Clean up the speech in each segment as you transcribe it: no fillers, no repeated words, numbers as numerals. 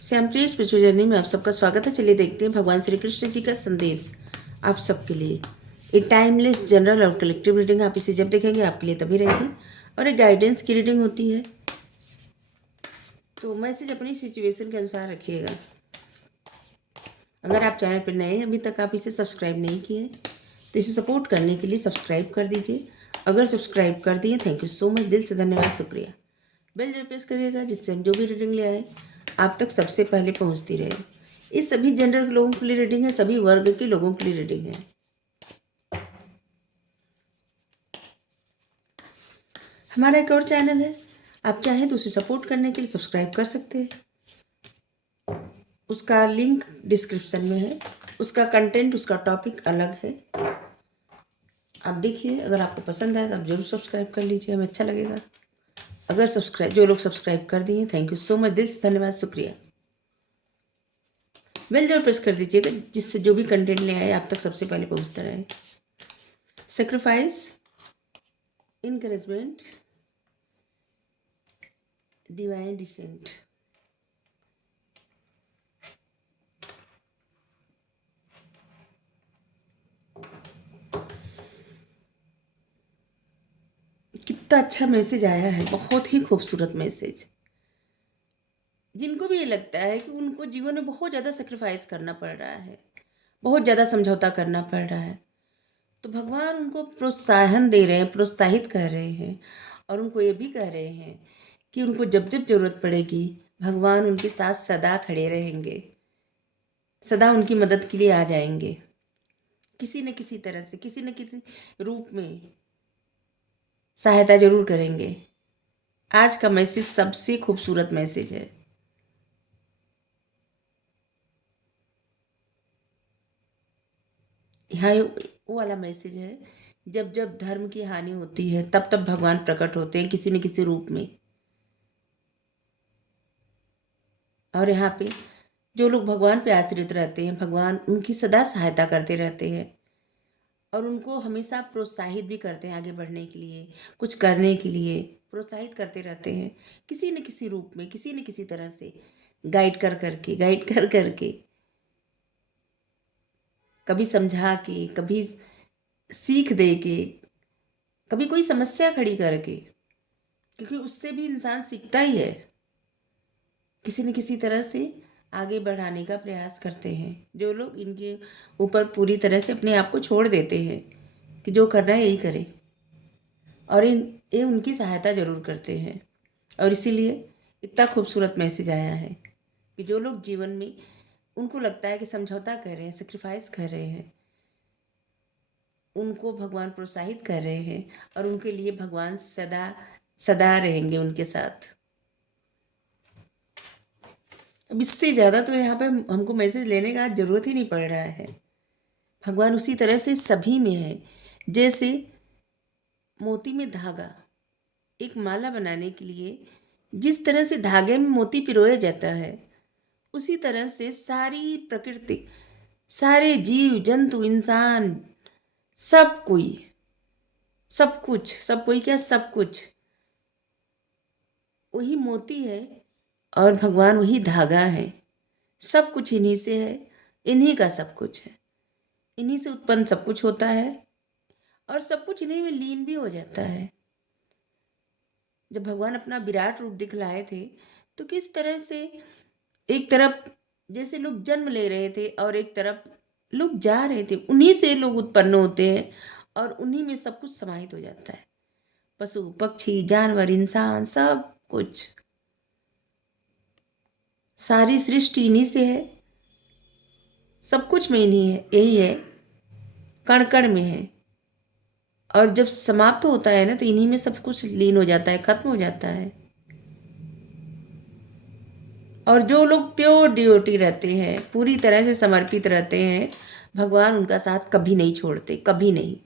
श्यामप्रिय spiritual journey में आप सबका स्वागत है। चलिए देखते हैं भगवान श्री कृष्ण जी का संदेश आप सबके लिए। एक टाइमलेस जनरल और कलेक्टिव रीडिंग, आप इसे जब देखेंगे आपके लिए तभी रहेगी, और एक गाइडेंस की रीडिंग होती है। तो मैसेज अपनी सिचुएशन के अनुसार रखिएगा। अगर आप चैनल पर नए हैं, अभी तक आप इसे सब्सक्राइब नहीं किए तो इसे सपोर्ट करने के लिए सब्सक्राइब कर दीजिए। अगर सब्सक्राइब कर दिए, थैंक यू सो मच, दिल से धन्यवाद, शुक्रिया। बेल जरूर प्रेस करिएगा जिससे हम जो भी रीडिंग ले आए आप तक सबसे पहले पहुंचती रहे। इस सभी जेंडर के लोगों के लिए रीडिंग है, सभी वर्ग के लोगों के लिए रीडिंग है। हमारा एक और चैनल है, आप चाहें तो उसे सपोर्ट करने के लिए सब्सक्राइब कर सकते हैं। उसका लिंक डिस्क्रिप्शन में है। उसका कंटेंट, उसका टॉपिक अलग है। आप देखिए, अगर आपको पसंद आए तो आप जरूर सब्सक्राइब कर लीजिए, हमें अच्छा लगेगा। अगर जो लोग सब्सक्राइब कर दिए, थैंक यू सो मच, दिल से धन्यवाद, शुक्रिया। बेल जरूर प्रेस कर दीजिएगा जिससे जो भी कंटेंट ले आए आप तक सबसे पहले पहुंचता रहे। Sacrifice, encouragement, divine descent. कितना अच्छा मैसेज आया है, बहुत ही खूबसूरत मैसेज। जिनको भी ये लगता है कि उनको जीवन में बहुत ज़्यादा सेक्रीफाइस करना पड़ रहा है, बहुत ज़्यादा समझौता करना पड़ रहा है, तो भगवान उनको प्रोत्साहन दे रहे हैं, प्रोत्साहित कर रहे हैं, और उनको ये भी कह रहे हैं कि उनको जब जब जरूरत पड़ेगी भगवान उनके साथ सदा खड़े रहेंगे, सदा उनकी मदद के लिए आ जाएंगे, किसी न किसी तरह से, किसी न किसी रूप में सहायता जरूर करेंगे। आज का मैसेज सबसे खूबसूरत मैसेज है। यहाँ वो वाला मैसेज है, जब जब धर्म की हानि होती है तब तब भगवान प्रकट होते हैं किसी न किसी रूप में। और यहाँ पे जो लोग भगवान पे आश्रित रहते हैं, भगवान उनकी सदा सहायता करते रहते हैं और उनको हमेशा प्रोत्साहित भी करते हैं आगे बढ़ने के लिए, कुछ करने के लिए प्रोत्साहित करते रहते हैं, किसी न किसी रूप में, किसी न किसी तरह से गाइड कर करके, कभी समझा के, कभी सीख दे के, कभी कोई समस्या खड़ी करके, क्योंकि उससे भी इंसान सीखता ही है। किसी न किसी तरह से आगे बढ़ाने का प्रयास करते हैं जो लोग इनके ऊपर पूरी तरह से अपने आप को छोड़ देते हैं कि जो करना है यही करें, और ये उनकी सहायता जरूर करते हैं। और इसीलिए इतना खूबसूरत मैसेज आया है कि जो लोग जीवन में उनको लगता है कि समझौता कर रहे हैं, सेक्रीफाइस कर रहे हैं, उनको भगवान प्रोत्साहित कर रहे हैं और उनके लिए भगवान सदा सदा रहेंगे उनके साथ। अब इससे ज़्यादा तो यहाँ पे हमको मैसेज लेने का ज़रूरत ही नहीं पड़ रहा है। भगवान उसी तरह से सभी में है। जैसे मोती में धागा, एक माला बनाने के लिए जिस तरह से धागे में मोती पिरोया जाता है, उसी तरह से सारी प्रकृति, सारे जीव जंतु, इंसान, सब कोई, सब कुछ, सब कोई क्या, सब कुछ वही मोती है और भगवान वही धागा है। सब कुछ इन्हीं से है, इन्हीं का सब कुछ है, इन्हीं से उत्पन्न सब कुछ होता है और सब कुछ इन्हीं में लीन भी हो जाता है। जब भगवान अपना विराट रूप दिखलाए थे तो किस तरह से एक तरफ जैसे लोग जन्म ले रहे थे और एक तरफ लोग जा रहे थे, उन्हीं से लोग उत्पन्न होते हैं और उन्हीं में सब कुछ समाहित हो जाता है। पशु पक्षी जानवर इंसान सब कुछ, सारी सृष्टि इन्हीं से है, सब कुछ में इन्हीं है, यही है, कण कण में है। और जब समाप्त होता है ना तो इन्हीं में सब कुछ लीन हो जाता है, खत्म हो जाता है। और जो लोग प्योर डिवोटी रहते हैं, पूरी तरह से समर्पित रहते हैं, भगवान उनका साथ कभी नहीं छोड़ते, कभी नहीं।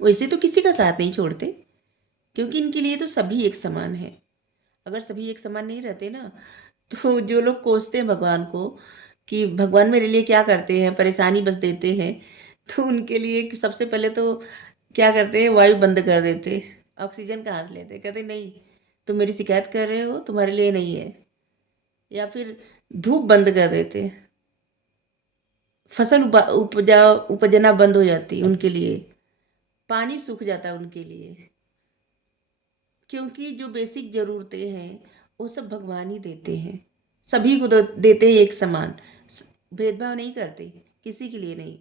वैसे तो किसी का साथ नहीं छोड़ते, क्योंकि इनके लिए तो सभी एक समान है। अगर सभी एक समान नहीं रहते ना, तो जो लोग कोसते हैं भगवान को कि भगवान मेरे लिए क्या करते हैं, परेशानी बस देते हैं, तो उनके लिए सबसे पहले तो क्या करते हैं, वायु बंद कर देते, ऑक्सीजन कहाँ से लेते, कहते नहीं तुम मेरी शिकायत कर रहे हो, तुम्हारे लिए नहीं है। या फिर धूप बंद कर देते, फसल उपजना बंद हो जाती उनके लिए, पानी सूख जाता उनके लिए, क्योंकि जो बेसिक ज़रूरतें हैं वो सब भगवान ही देते हैं, सभी को देते हैं एक समान, भेदभाव नहीं करते किसी के लिए नहीं।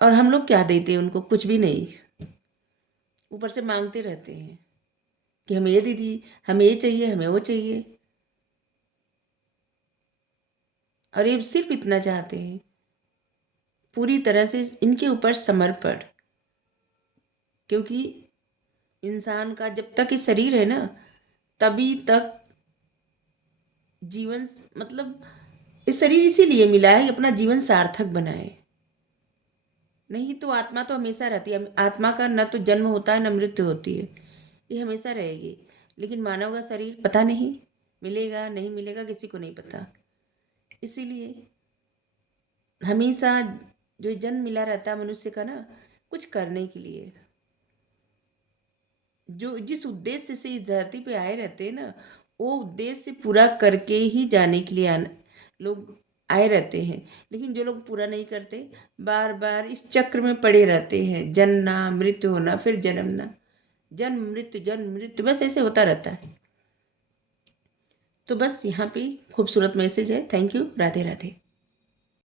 और हम लोग क्या देते हैं उनको? कुछ भी नहीं, ऊपर से मांगते रहते हैं कि हमें ये दीजिए, हमें ये चाहिए, हमें वो चाहिए। और ये सिर्फ इतना चाहते हैं, पूरी तरह से इनके ऊपर समर्पण, क्योंकि इंसान का जब तक ये शरीर है ना, तभी तक जीवन, मतलब इस शरीर इसीलिए मिला है कि अपना जीवन सार्थक बनाए। नहीं तो आत्मा तो हमेशा रहती है, आत्मा का न तो जन्म होता है न मृत्यु होती है, ये हमेशा रहेगी। लेकिन मानव का शरीर पता नहीं मिलेगा नहीं मिलेगा, किसी को नहीं पता। इसीलिए हमेशा जो जन्म मिला रहता है मनुष्य का ना, कुछ करने के लिए, जो जिस उद्देश्य से इस धरती पे आए रहते हैं ना, वो उद्देश्य पूरा करके ही जाने के लिए लोग आए रहते हैं। लेकिन जो लोग पूरा नहीं करते, बार बार इस चक्र में पड़े रहते हैं, जन्मना मृत्यु होना फिर जन्मना, जन्म मृत्यु, बस ऐसे होता रहता है। तो बस यहाँ पे खूबसूरत मैसेज है। Thank you. राधे राधे।